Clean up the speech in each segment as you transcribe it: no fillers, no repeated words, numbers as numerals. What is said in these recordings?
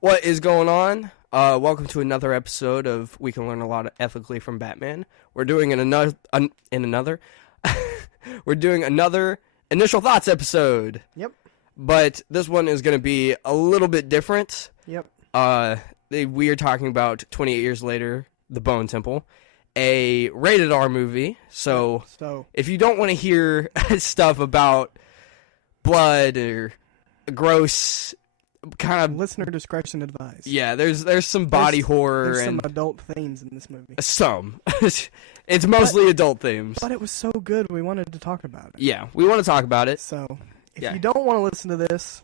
What is going on? Welcome to another episode of We Can Learn a Lot Ethically from Batman. We're doing we're doing another initial thoughts episode. Yep. But this one is going to be a little bit different. Yep. We are talking about 28 Years Later, The Bone Temple, a rated R movie. So if you don't want to hear stuff about blood or gross kind of listener discretion advised. Yeah, there's some body horror there's and some adult themes in this movie. Some. It's mostly adult themes. But it was so good we wanted to talk about it. Yeah, we want to talk about it. So, if you don't want to listen to this,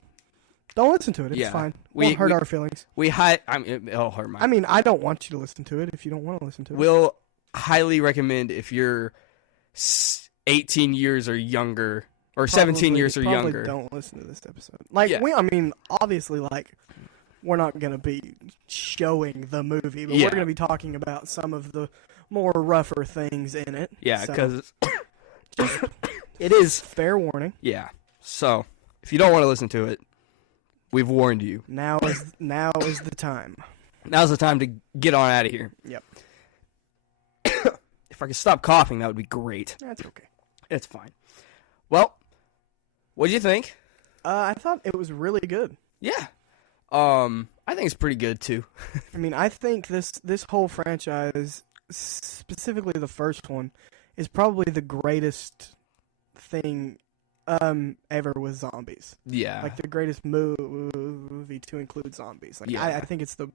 don't listen to it. It's fine. It won't hurt our feelings. It'll hurt mine. I mean, I don't want you to listen to it if you don't want to listen to it. We'll highly recommend if you're 18 years or younger or 17 years or younger. Don't listen to this episode. Obviously, we're not going to be showing the movie, but we're going to be talking about some of the more rougher things in it. Yeah, because it is fair warning. Yeah. So, if you don't want to listen to it, we've warned you. Now is the time. Now's the time to get on out of here. Yep. If I could stop coughing, that would be great. That's okay. It's fine. Well, what did you think? I thought it was really good. Yeah. I think it's pretty good too. I mean, I think this whole franchise, specifically the first one, is probably the greatest thing ever with zombies. Yeah. Like the greatest movie to include zombies. Like I think it's the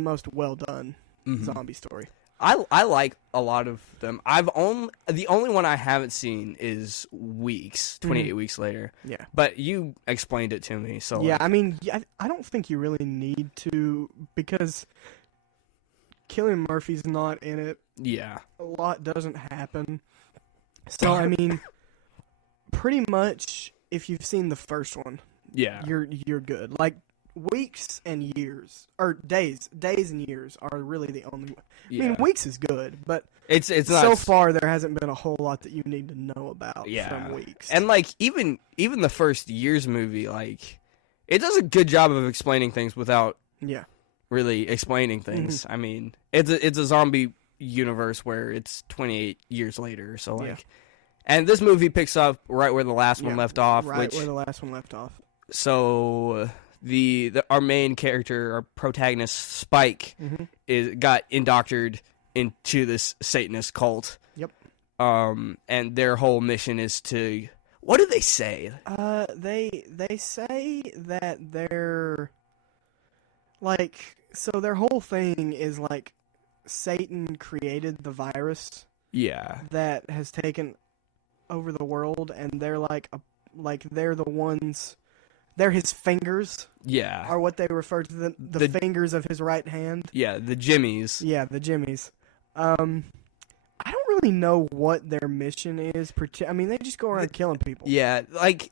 most well done zombie story. I like a lot of them. The only one I haven't seen is 28 Weeks Later. Yeah. But you explained it to me, so yeah. I mean, I don't think you really need to, because Cillian Murphy's not in it. Yeah. A lot doesn't happen. So I mean, pretty much if you've seen the first one, yeah, you're good. Like weeks and years, or days and years are really the only one. Yeah. I mean, weeks is good, but it's not, so far there hasn't been a whole lot that you need to know about from weeks. And even the first Years movie, it does a good job of explaining things without really explaining things. I mean, it's a zombie universe where it's 28 years later, so and this movie picks up right where the last one left off. Right where the last one left off. So our main character, our protagonist Spike, got indoctored into this Satanist cult. Yep. And their whole mission is to, what do they say? They say that they're so their whole thing is Satan created the virus. Yeah. That has taken over the world, and they're they're the ones. They're his fingers. Yeah. Are what they refer to the fingers of his right hand. Yeah, the jimmies. Yeah, the jimmies. I don't really know what their mission is. I mean, they just go around killing people. Yeah,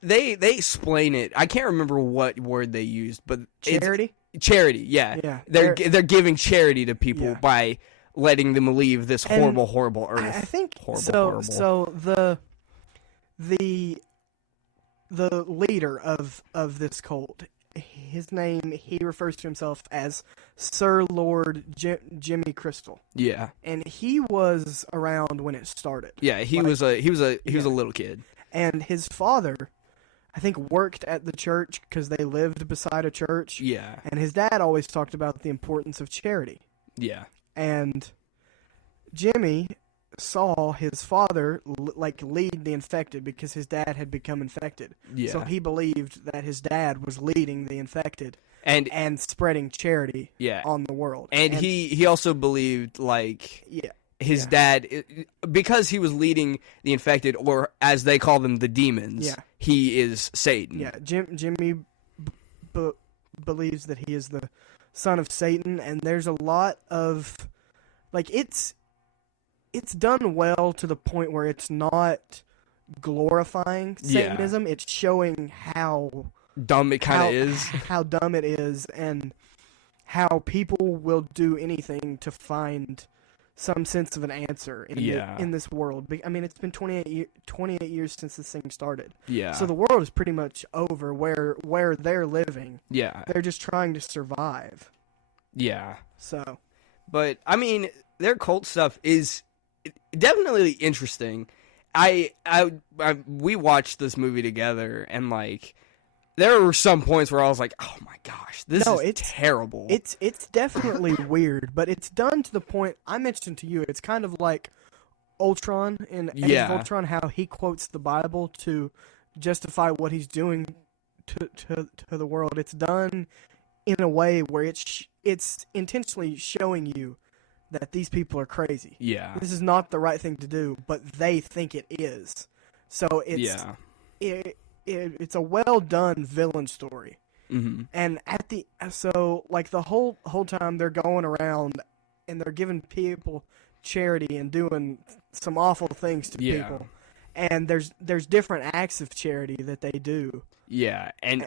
they explain it. I can't remember what word they used, but charity. Charity, yeah. Yeah. They're giving charity to people by letting them leave this horrible earth. I think horrible. So the leader of this cult, his name, he refers to himself as Sir Lord Jimmy Crystal. Yeah. And he was around when it started. Yeah, he was a little kid. And his father, I think, worked at the church because they lived beside a church. Yeah. And his dad always talked about the importance of charity. Yeah. And Jimmy saw his father lead the infected because his dad had become infected. Yeah. So he believed that his dad was leading the infected and spreading charity on the world. And he also believed his dad, because he was leading the infected, or as they call them, the demons, he is Satan. Yeah, Jimmy believes that he is the son of Satan, and there's a lot of it's done well to the point where it's not glorifying Satanism. It's showing how dumb it kind of is. How dumb it is, and how people will do anything to find some sense of an answer in this world. I mean, it's been 28 years since this thing started. Yeah. So the world is pretty much over where they're living. Yeah. They're just trying to survive. Yeah. So. But, I mean, their cult stuff is definitely interesting. We watched this movie together, and, like, there were some points where I was like, oh my gosh, this is terrible. It's definitely weird, but it's done to the point I mentioned to you. It's kind of like Ultron in Age of Ultron, how he quotes the Bible to justify what he's doing to the world. It's done in a way where it's intentionally showing you that these people are crazy. Yeah. This is not the right thing to do, but they think it is. So it's a well done villain story. Mm-hmm. And the whole time they're going around and they're giving people charity and doing some awful things to people. And there's different acts of charity that they do. Yeah, and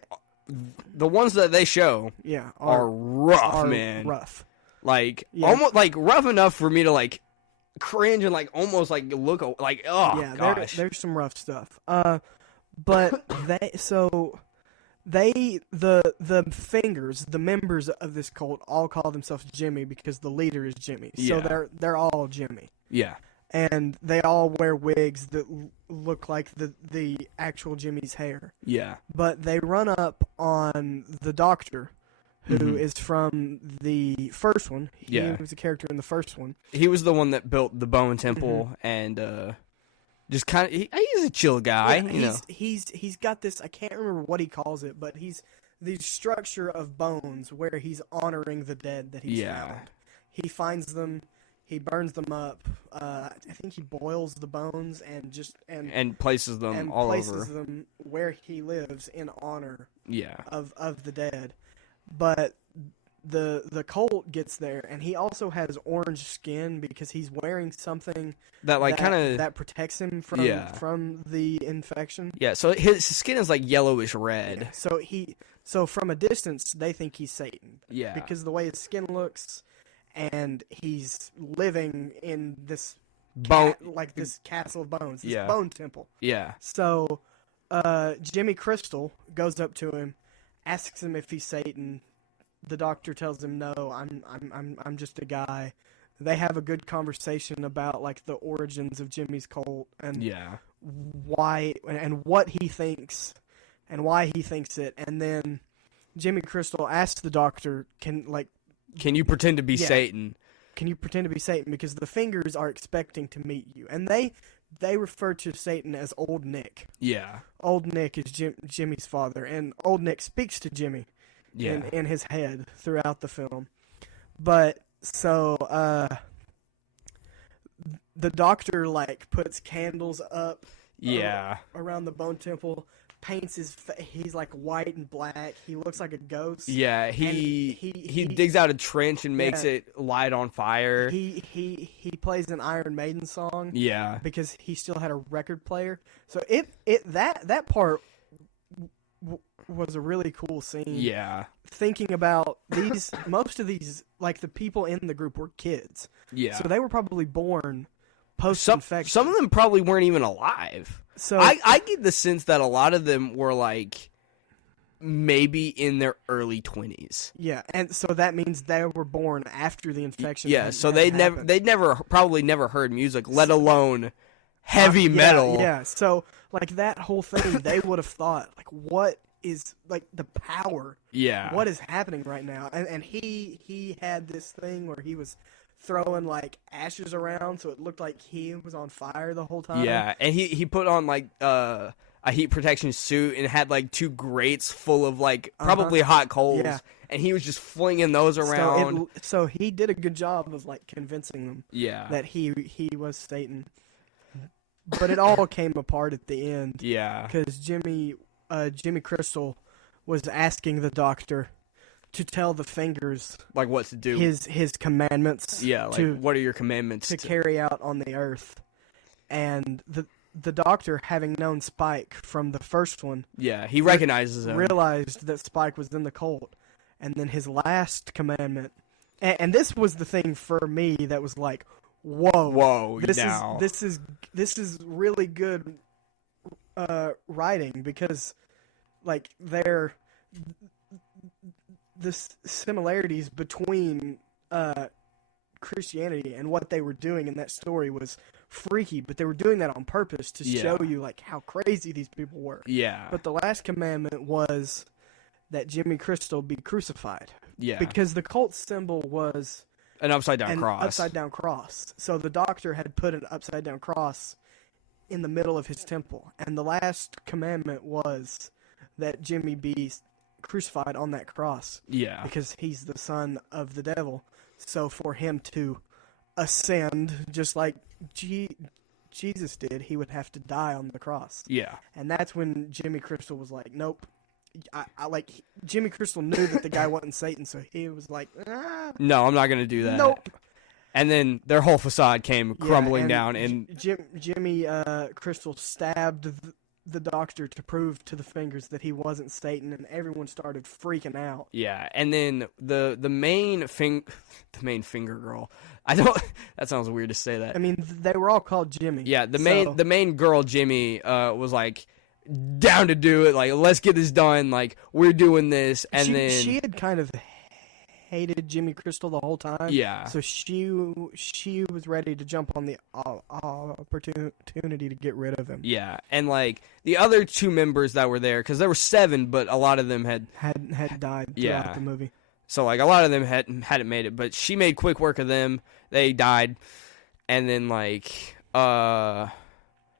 the ones that they show are rough, man. Rough. Like almost like rough enough for me to like cringe and like almost like look like gosh. There's some rough stuff. But the fingers, the members of this cult all call themselves Jimmy because the leader is Jimmy. Yeah. So they're all Jimmy. Yeah. And they all wear wigs that look like the actual Jimmy's hair. Yeah. But they run up on the doctor, who is from the first one. He was a character in the first one. He was the one that built the Bone Temple and just kind of he's a chill guy. Yeah, he's got this, I can't remember what he calls it, but he's the structure of bones where he's honoring the dead that he's found. He finds them. He burns them up. I think he boils the bones and places them all over. Places them where he lives in honor. Yeah. Of the dead, but the cult gets there, and he also has orange skin because he's wearing something that like kind of that protects him from the infection. Yeah. So his skin is like yellowish red. Yeah. So from a distance they think he's Satan. Yeah. Because the way his skin looks. And he's living in this this castle of bones, this bone temple. Yeah. So, Jimmy Crystal goes up to him, asks him if he's Satan. The doctor tells him, "No, I'm just a guy." They have a good conversation about like the origins of Jimmy's cult and why and what he thinks and why he thinks it. And then Jimmy Crystal asks the doctor, "Can you pretend to be Satan? Can you pretend to be Satan? Because the fingers are expecting to meet you." And they refer to Satan as Old Nick. Yeah. Old Nick is Jimmy's father, and Old Nick speaks to Jimmy in his head throughout the film. But so the doctor like puts candles up around the bone temple. Paints he's like white and black. He looks like a ghost. Yeah, he digs out a trench and makes it light on fire. He plays an Iron Maiden song. Yeah, because he still had a record player. So that part was a really cool scene. Yeah, thinking about most of these like the people in the group were kids. Yeah, so they were probably born post-infection. Some of them probably weren't even alive. So I get the sense that a lot of them were like maybe in their early 20s. Yeah, and so that means they were born after the infection. Yeah, so they'd probably never heard music, let alone heavy metal. Yeah, so like that whole thing, they would have thought like, what is like the power? Yeah, what is happening right now? And he had this thing where he was throwing like ashes around so it looked like he was on fire the whole time. Yeah, and he put on like a heat protection suit and had like two grates full of like probably hot coals. Yeah. And he was just flinging those around. So he did a good job of like convincing them that he was Satan. But it all came apart at the end. Yeah. Because Jimmy Crystal was asking the doctor to tell the fingers like what to do, his commandments. Yeah, like what are your commandments to carry out on the earth? And the doctor, having known Spike from the first one, he recognizes him. Realized that Spike was in the cult, And then his last commandment, and this was the thing for me that was like, whoa, this is really good writing, because like the similarities between Christianity and what they were doing in that story was freaky, but they were doing that on purpose to show you like how crazy these people were. Yeah. But the last commandment was that Jimmy Crystal be crucified. Yeah. Because the cult symbol was an upside down cross. So the doctor had put an upside down cross in the middle of his temple, and the last commandment was that Jimmy be crucified on that cross. Yeah. Because he's the son of the devil. So for him to ascend, just like Jesus did, he would have to die on the cross. Yeah. And that's when Jimmy Crystal was like, nope. Jimmy Crystal knew that the guy wasn't Satan, so he was like, no, I'm not going to do that. Nope. And then their whole facade came crumbling down. And Jimmy Crystal stabbed the doctor to prove to the fingers that he wasn't Satan, and everyone started freaking out. Yeah, and then the main finger girl. I don't. That sounds weird to say that. I mean, they were all called Jimmy. Yeah, the main girl Jimmy was like down to do it. Like, let's get this done. Like, we're doing this, and then she had kind of hated Jimmy Crystal the whole time. Yeah. So she was ready to jump on the opportunity to get rid of him. Yeah, and like the other two members that were there, because there were 7, but a lot of them had died throughout the movie. So like a lot of them hadn't made it, but she made quick work of them. They died, and then like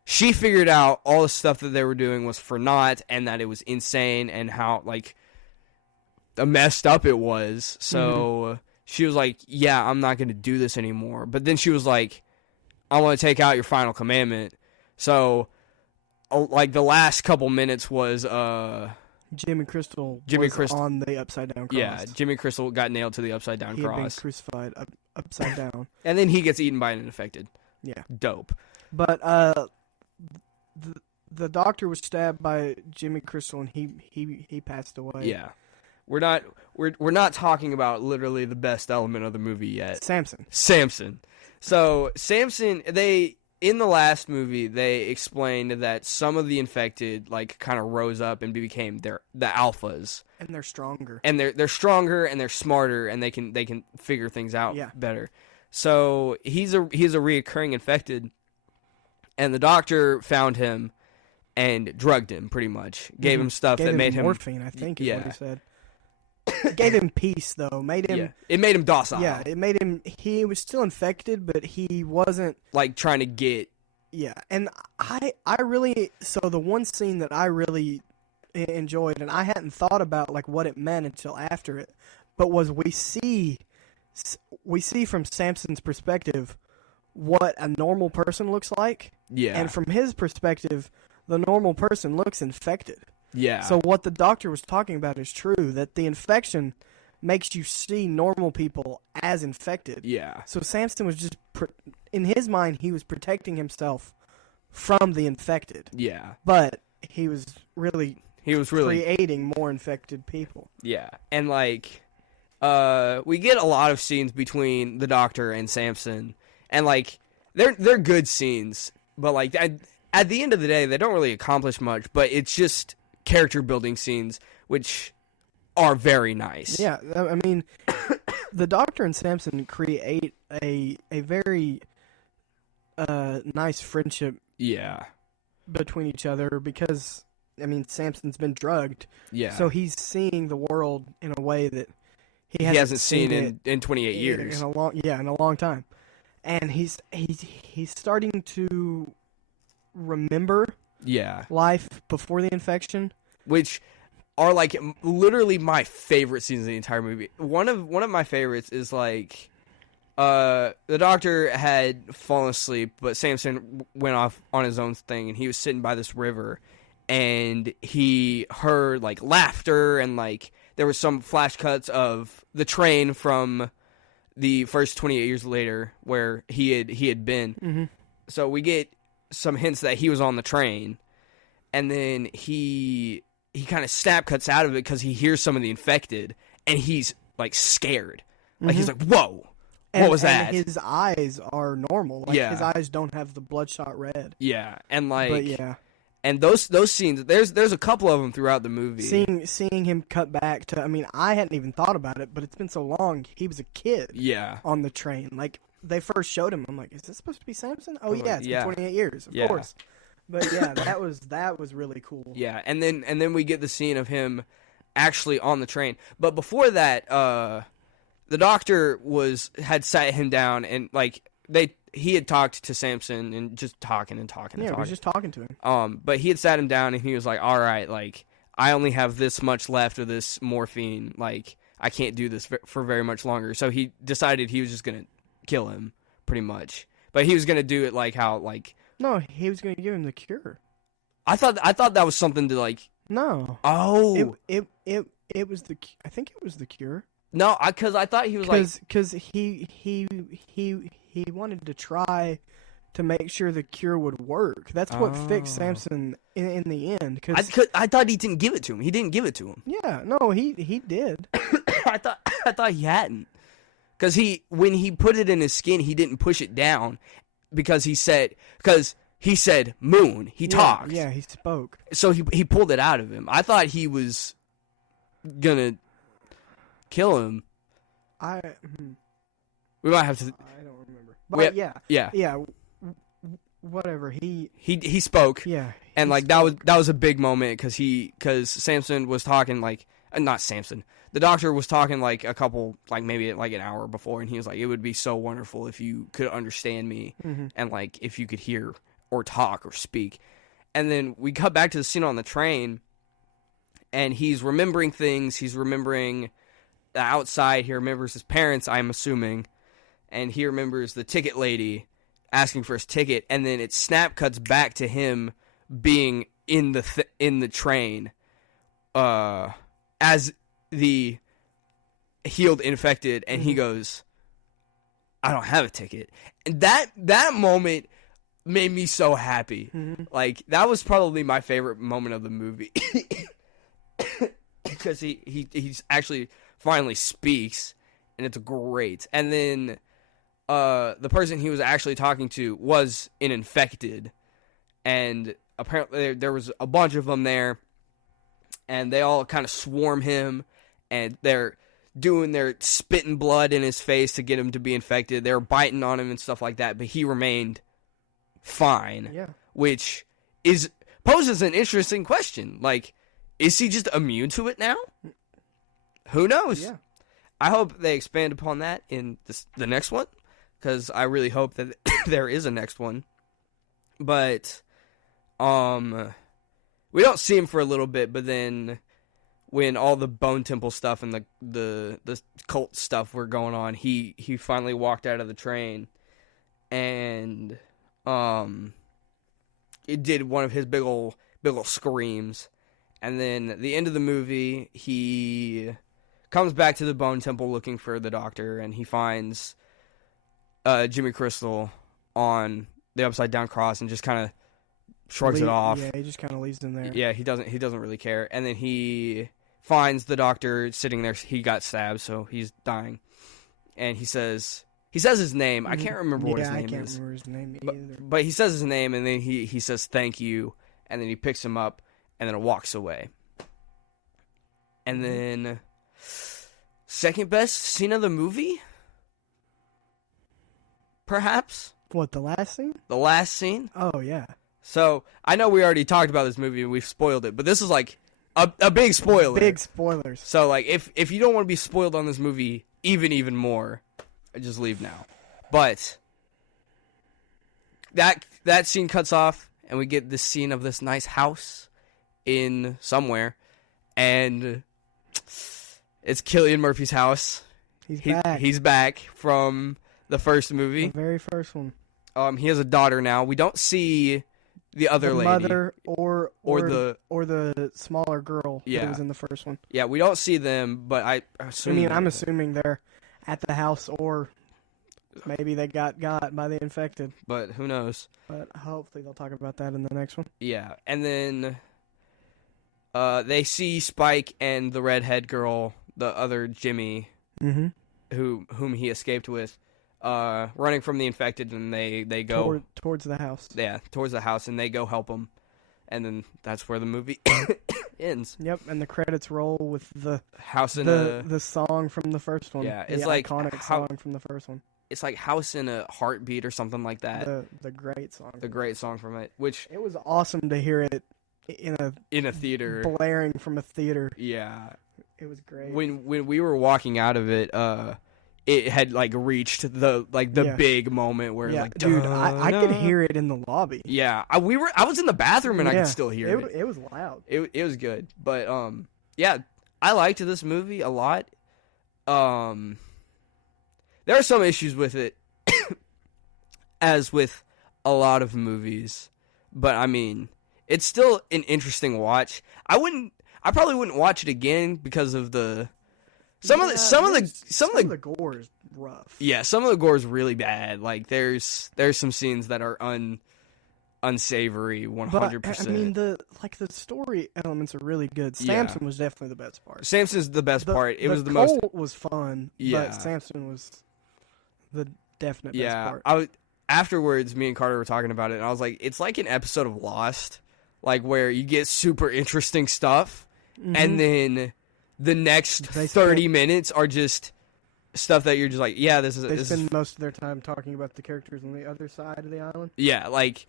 she figured out all the stuff that they were doing was for naught, and that it was insane, and how like messed up it was. So she was like, yeah, I'm not going to do this anymore. But then she was like, I want to take out your final commandment. So like the last couple minutes was Jimmy Crystal was on the upside down cross. Yeah, Jimmy Crystal got nailed to the upside down cross. He had been crucified upside down. And then he gets eaten by an infected. Yeah. Dope. But the doctor was stabbed by Jimmy Crystal, and he passed away. Yeah. We're not talking about literally the best element of the movie yet. Samson. So Samson, in the last movie, they explained that some of the infected like kind of rose up and became the alphas. And they're stronger. And they're stronger and they're smarter, and they can figure things out better. So he's a reoccurring infected, and the doctor found him and drugged him pretty much. Gave him stuff that made him morphine, I think is what he said. It gave him peace, though. It made him docile. Yeah, it made him. He was still infected, but he wasn't like trying to get. Yeah, and I really. So the one scene that I really enjoyed, and I hadn't thought about like what it meant until after it, but was we see from Samson's perspective what a normal person looks like. Yeah, and from his perspective, the normal person looks infected. Yeah. So what the doctor was talking about is true, that the infection makes you see normal people as infected. Yeah. So Samson was just, in his mind, he was protecting himself from the infected. Yeah. But he was really creating more infected people. Yeah. And like, we get a lot of scenes between the doctor and Samson, and like, they're good scenes, but like, at the end of the day, they don't really accomplish much, but it's just character building scenes, which are very nice. Yeah, I mean, the Doctor and Samson create a very nice friendship. Yeah. Between each other, because I mean, Samson's been drugged. Yeah. So he's seeing the world in a way that he hasn't seen in 28 years. In a long time, and he's starting to remember life before the infection, which are like literally my favorite scenes in the entire movie. One of my favorites is like the doctor had fallen asleep, but Samson went off on his own thing, and he was sitting by this river, and he heard like laughter, and like there was some flash cuts of the train from the first 28 years later where he had been. Mm-hmm. So we get some hints that he was on the train, and then he kind of snap cuts out of it because he hears some of the infected, and he's like scared. Like he's like, whoa. What was that? And his eyes are normal. Like his eyes don't have the bloodshot red. Yeah, and like, but yeah, and those scenes. There's a couple of them throughout the movie. Seeing him cut back to. I mean, I hadn't even thought about it, but it's been so long. He was a kid. Yeah. On the train, like they first showed him. I'm like, is this supposed to be Samson? Oh yeah, it's been 28 years. Of course. But yeah, that was really cool. Yeah, and then we get the scene of him actually on the train. But before that, the doctor had sat him down and like he had talked to Samson and just talking. Yeah, he was just talking to him. But he had sat him down and he was like, "All right, like I only have this much left of this morphine. Like I can't do this for very much longer." So he decided he was just gonna kill him, pretty much. But he was gonna do it like how like. No, he was gonna give him the cure. I thought that was something to like. No. Oh. It was the. I think it was the cure. No, because I thought he was because he wanted to try to make sure the cure would work. That's what fixed Samson in the end. I thought he didn't give it to him. He didn't give it to him. Yeah, no, he did. I thought he hadn't. Because when he put it in his skin, he didn't push it down because he said moon. He talked. Yeah, he spoke. So he pulled it out of him. I thought he was gonna kill him. We might have to. I don't remember. But yeah. Whatever. He spoke. Yeah. And like spoke. that was a big moment because Samson was talking like not Samson. The doctor was talking like a couple like maybe like an hour before, and he was like, "It would be so wonderful if you could understand me, and like if you could hear or talk or speak." And then we cut back to the scene on the train, and he's remembering things. He's remembering the outside. He remembers his parents, I'm assuming, and he remembers the ticket lady asking for his ticket. And then it snap cuts back to him being in the train, as the healed infected, and he goes, "I don't have a ticket." And that moment made me so happy. Like that was probably my favorite moment of the movie because he's actually finally speaks, and it's great. And then the person he was actually talking to was an infected, and apparently there was a bunch of them there, and they all kind of swarm him, and they're spitting blood in his face to get him to be infected. They're biting on him and stuff like that, but he remained fine. Yeah. Which poses an interesting question. Like, is he just immune to it now? Who knows? Yeah. I hope they expand upon that in the next one, because I really hope that there is a next one. But we don't see him for a little bit, but then when all the Bone Temple stuff and the cult stuff were going on, he finally walked out of the train, and it did one of his big ol' screams. And then at the end of the movie, he comes back to the Bone Temple looking for the doctor, and he finds Jimmy Crystal on the upside down cross and just kind of shrugs it off. Yeah, he just kind of leaves him there. Yeah, he doesn't really care. And then he finds the doctor sitting there. He got stabbed, so he's dying. And he says his name. I can't remember what his name is. I can't remember his name either. But he says his name, and then he says thank you, and then he picks him up, and then it walks away. And then second best scene of the movie? Perhaps? What, the last scene? The last scene? Oh, yeah. So, I know we already talked about this movie and we've spoiled it, but this is like a big spoiler. Big spoilers. So, like, if you don't want to be spoiled on this movie even more, just leave now. But that scene cuts off, and we get this scene of this nice house in somewhere, and it's Cillian Murphy's house. He's back from the first movie. The very first one. He has a daughter now. We don't see the other lady, mother or the smaller girl that was in the first one. Yeah, we don't see them, but I'm assuming they're at the house, or maybe they got by the infected. But who knows? But hopefully they'll talk about that in the next one. Yeah, and then they see Spike and the redhead girl other Jimmy, whom he escaped with, running from the infected, and they go towards the house. Yeah, towards the house, and they go help him, and then that's where the movie ends. Yep, and the credits roll with the house in the song from the first one. Yeah, it's like iconic song from the first one. It's like House in a Heartbeat or something like that. The great song. The great song from it, which it was awesome to hear it in a theater, blaring from a theater. Yeah, it was great. When we were walking out of it, it had like reached the big moment where like, dude, I could hear it in the lobby. Yeah, I was in the bathroom and I could still hear it. It was loud. It was good, but yeah, I liked this movie a lot. There are some issues with it, as with a lot of movies, but I mean, it's still an interesting watch. I probably wouldn't watch it again because of some of the gore is rough. Yeah, some of the gore is really bad. Like there's some scenes that are unsavory 100%. But, I mean, the story elements are really good. Samson was definitely the best part. Samson's the best part. It was the most. Cole was fun. Yeah, but Samson was the definite best part. Afterwards, me and Carter were talking about it, and I was like, it's like an episode of Lost, like where you get super interesting stuff, and then the next 30 minutes are just stuff that you're just like, yeah, this is. They spend most of their time talking about the characters on the other side of the island. Yeah, like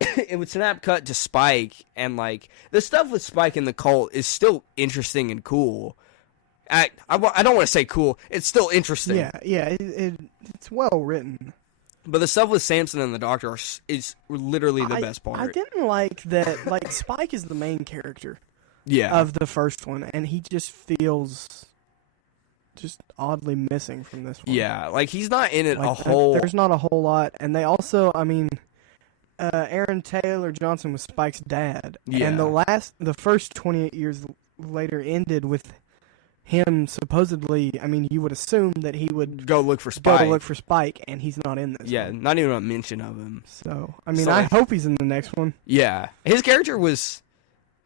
it would snap cut to Spike, and like the stuff with Spike and the cult is still interesting and cool. I don't want to say cool. It's still interesting. Yeah, it's well written. But the stuff with Samson and the Doctor is literally the best part. I didn't like that. Like Spike is the main character. Yeah. Of the first one, and he just feels just oddly missing from this one. Yeah, like he's not in it a whole. There's not a whole lot, and they also, I mean, Aaron Taylor Johnson was Spike's dad, and the first 28 years later ended with him supposedly. I mean, you would assume that he would go look for Spike, and he's not in this. Yeah, not even a mention of him. So, I mean, I hope he's in the next one. Yeah, his character was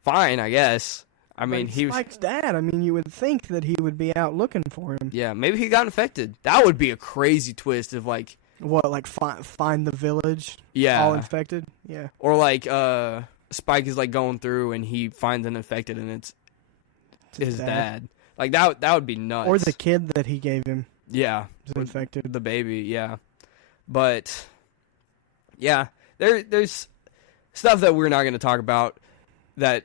fine, I guess. I mean, he was Spike's dad. I mean, you would think that he would be out looking for him. Yeah, maybe he got infected. That would be a crazy twist of like what, like find the village, all infected. Yeah, or like Spike is like going through and he finds an infected and it's his dad. Like that would be nuts. Or the kid that he gave him. Yeah, was infected. The baby. Yeah, but yeah, there's stuff that we're not going to talk about that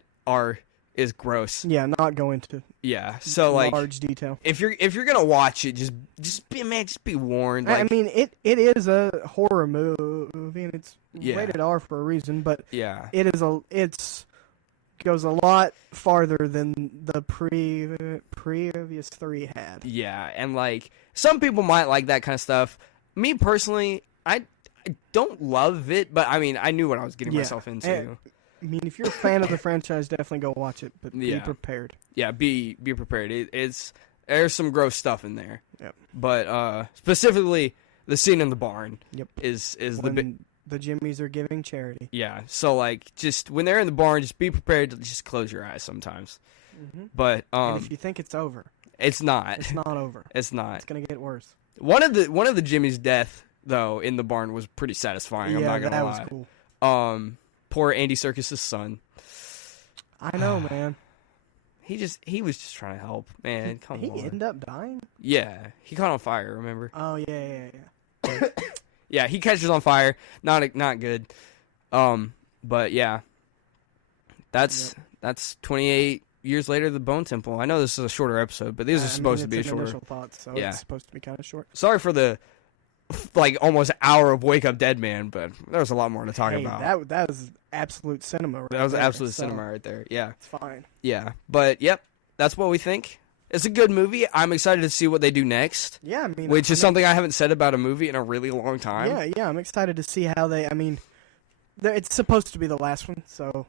is gross. Yeah, not going to. Yeah, so like large detail. If you're gonna watch it, just be warned. Like, I mean, it is a horror movie, and it's rated R for a reason. But it's goes a lot farther than the previous three had. Yeah, and like some people might like that kind of stuff. Me personally, I don't love it, but I mean, I knew what I was getting myself into. I mean, if you're a fan of the franchise, definitely go watch it, but be prepared. Yeah, be prepared. There's some gross stuff in there. Yep. But specifically, the scene in the barn. Yep. Is the Jimmies are giving charity. Yeah. So like, just when they're in the barn, just be prepared to just close your eyes sometimes. Mm-hmm. But and if you think it's over, it's not. It's not over. It's not. It's gonna get worse. One of the Jimmy's death though in the barn was pretty satisfying. I'm not gonna lie. That was cool. Poor Andy Serkis' son. I know, man. He was just trying to help, man. Come on. He ended up dying? Yeah. He caught on fire, remember? Oh, yeah. Yeah, he catches on fire. Not good. But yeah. That's 28 years later, the Bone Temple. I know this is a shorter episode, but these are supposed to be shorter. Initial thoughts, so it's supposed to be kind of short. Sorry for the like almost hour of Wake Up Dead Man, but there's a lot more to talk about. That was absolute cinema. That was absolute cinema right there. Yeah, it's fine. Yeah, but yep, that's what we think. It's a good movie. I'm excited to see what they do next. Yeah, I mean, which is something I haven't said about a movie in a really long time. Yeah, I'm excited to see how they. I mean, it's supposed to be the last one, so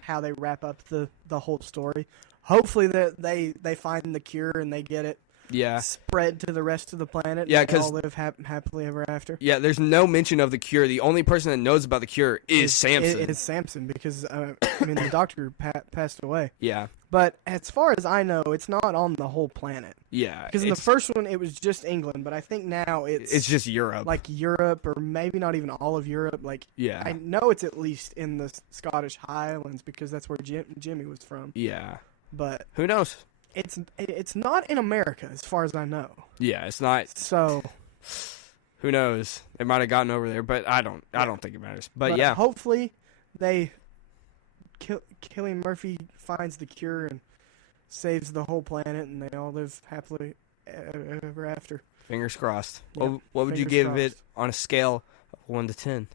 how they wrap up the whole story. Hopefully that they find the cure and they get it. spread to the rest of the planet. Yeah, because they all live happily ever after. Yeah, there's no mention of the cure. The only person that knows about the cure is Samson. It is Samson because the doctor passed away. Yeah. But as far as I know, it's not on the whole planet. Yeah. Because in the first one, it was just England, but I think now it's just Europe. Like Europe, or maybe not even all of Europe. I know it's at least in the Scottish Highlands because that's where Jimmy was from. Yeah. But who knows? It's not in America as far as I know. Yeah, it's not. So who knows? They might have gotten over there, but I don't think it matters. But yeah. Hopefully Cillian Murphy finds the cure and saves the whole planet, and they all live happily ever after. Fingers crossed. Yep. What would you give it on a scale of 1 to 10?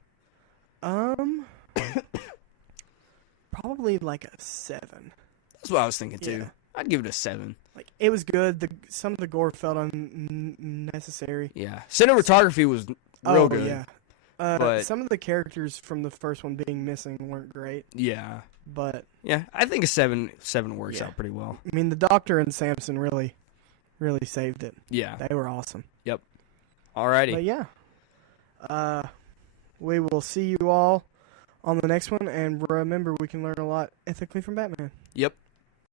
Probably like a 7. That's what I was thinking too. I'd give it a 7. Like, it was good. Some of the gore felt unnecessary. Yeah, cinematography was real good. Yeah. But some of the characters from the first one being missing weren't great. Yeah. But yeah, I think a 7 works out pretty well. I mean, the Doctor and Samson really saved it. Yeah. They were awesome. Yep. Alrighty. But yeah. We will see you all on the next one, and remember, we can learn a lot ethically from Batman. Yep.